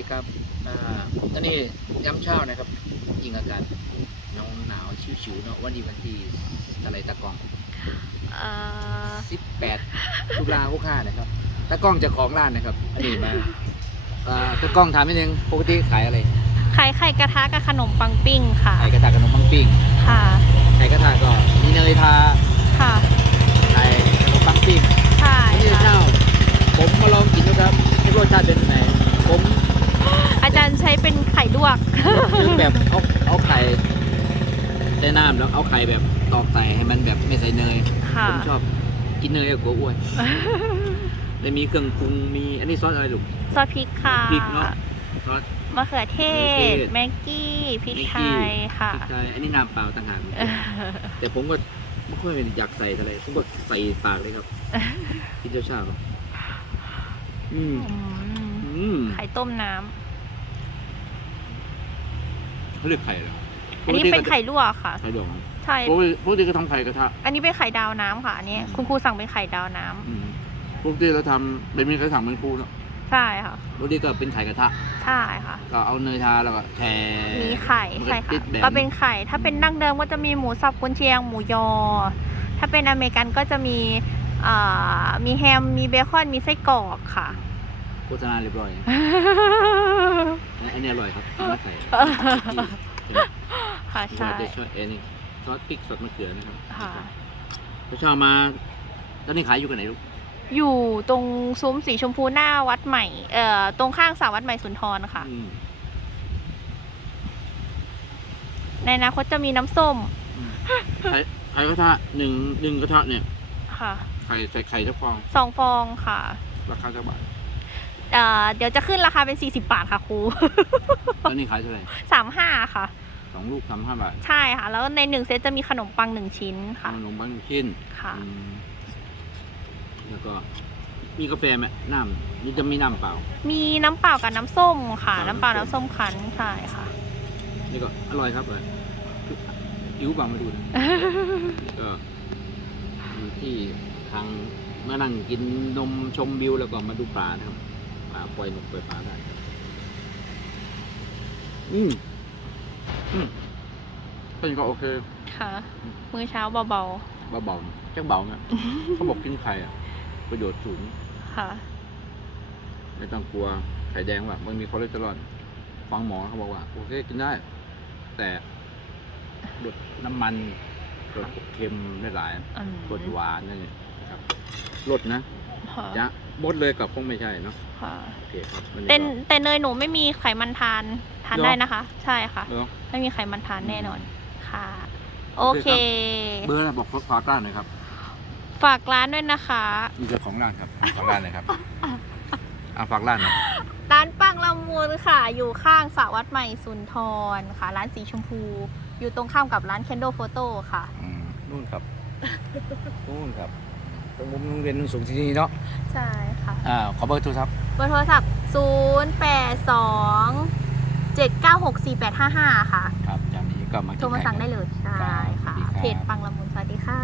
ดีครับ อ่าตอนนี้ย้ำเช้านะครับ ยิงอากาศหนาวหนาวชิวๆเนาะ วันนี้วันที่อะไรตะกล้องเอ่อ18ตุลาหกห้านะครับ ตะกล้องเจะของร้านนะครับ อันนี้มาอ่าตะกล้องถามนิดนึง ปกติขายอะไร ขายไข่กระทะกับขนมปังปิ้งค่ะขายกระทะขนมปังปิ้ง ค่ะ ไข่กระทะก็มีเนยทา ค่ะ ไข่ขนมปังปิ้ง ใช่ อันนี้ ค่ะ เจ้า ผมมาลองกินดูครับไม่รู้รสชาติเป็นไงผม อาจารย์ใช้เป็นไข่ลวก คือแบบเอาเอาไข่ ใส่น้ำแล้วเอาไข่แบบตอกใส่ให้มันแบบไม่ใส่เนย ค่ะ ผมชอบกินเนยกับกลัวอ้วนแล้วมีเครื่องปรุงมีอันนี้ซอสอะไรลูก ซอสพริกค่ะพริกเนาะซอส มะเขือเทมะเขือศเทศ แมงกี้พริกแม็กไทกี้ยค่ะพริกไทยอันนี้น้ำเปล่าต่างหาก แต่ผมก็ไม่ค่อยอยากใส่อะไรผมก็ใส่ปากเลยครับ กินเช้าๆครับอืมอืมอืมไข่ต้มน้ำเขาเรียกไข่เหรอ อันนี้เป็นไข่ลวกค่ะ ไข่ดองใช่ปกติปกติก็ทำไข่กระทะ อันนี้เป็นไข่ดาวน้ำค่ะ อันนี้อืมคุณครูสั่งเป็นไข่ดาวน้ำอืมปกติเราทำเป็นมีใครสั่งเป็นครูเนาะใช่ค่ะปกติก็เป็นไข่กระทะ ใช่ค่ะ ก็เอาเนยทาแล้วก็แช่มีไข่มันก็ใช่ค่ะติดแบบก็เป็นไข่ ถ้าเป็นดั้งเดิมก็จะมีหมูสับกุนเชียง หมูยอ ถ้าเป็นอเมริกันก็จะมีอ่ามีแฮม มีเบคอน มีไส้กรอกค่ะ โฆษณาเรียบร้อย อันนี้อร่อยครับกินไม่ไข่ ค่ะที่ใช่ว่าจะช่วยเอ็นี่ซอสพริกสดมะเขือนะครับค่ะเช้ามาตอนนี้ขายอยู่กันไหนลูกอยู่ตรงซุ้มสีชมพูหน้าวัดใหม่ เอ่อ ตรงข้างสาวัดใหม่สุนทรค่ะ อืมในอนาคตจะมีน้ำส้มไข่ไข่กระทะหนึ่งหนึ่งกระทะเนี่ยค่ะ ไข่ใส่ไข่ทุกฟองสองฟองค่ะ ราคาเท่าบาทเอ่อ เดี๋ยวจะขึ้นราคาเป็น 40 บาทค่ะครู ตอนนี้ขายเท่าไหร่35ค่ะ สองลูกสามห้าบาทใช่ค่ะ แล้วในหนึ่งเซตจะมีขนมปังหนึ่งชิ้นค่ะขนมปังหนึ่งชิ้นค่ะ อืมแล้วก็มีกาแฟไหมน้ำนี่จะมีน้ำเปล่า มีน้ำเปล่ากับน้ำส้มค่ะอ่าน้ำเปล่า น้ำส้น้ำส้มมคั้นใช่ค่ะ นี่ก็อร่อยครับเลยอิ๋วบางมาดูนะ ก็อยู่ที่ทางมานั่งกินนมชมวิวแล้วก็มาดูปลานะครับปลาปล่อยนกปล่อยปลาได้ครับอืม อืมเป็นก็โอเค ค่ะ มื้อเช้าเบาเบาๆจักเบานะ เขาบอกกินไข่อะประโยชน์สูง ๆ ค่ะ ไม่ต้องกลัวไข่แดงว่ามันมีคอเลสเตอรอลฟังหมอเขาบอกว่าโอเคกินได้ แต่ลดน้ำมันลดเค็มไม่หลายอืมลดหวานนั่นเองนะครับลดนะ ค่ะจะบดเลยกับคงไม่ใช่เนาะค่ะโอเคครับวันนี้แต่ก็แต่เนยหนูไม่มีไขมันทานทานเหรอ ได้นะคะ ใช่ค่ะ เนาะไม่มีไขมันทานแน่นอนค่ะ โอโอเค เค เบอร์อะไรบอกฝากร้านหน่อยครับฝากร้านด้วยนะคะ มีเจ้าของร้านครับฝากร้านเลยครับอ่าฝากร้านหนะร้านปังละมุนค่ะ อยู่ข้างสระวัดใหม่สุนทรค่ะ ร้านสีชมพู อยู่ตรงข้ามกับร้านเคนโดโฟโต้ค่ะ นู่นครับนู่นครับต รงมุมโรงเรียนสูงที่นี่เนาะใช่ค่ะ อ่าขอเบอร์โทรศัพท์เบอร์โทรศัพท์ 0 8 2 7 9 6 4 8 5 5 ค่ะ ครับจากนี้ก็มากินโทรมาไข่สั่งกันได้เลย ใช่ค่ะครับสวัสดีครับเพจปังละมุนสวัสดีค่ะ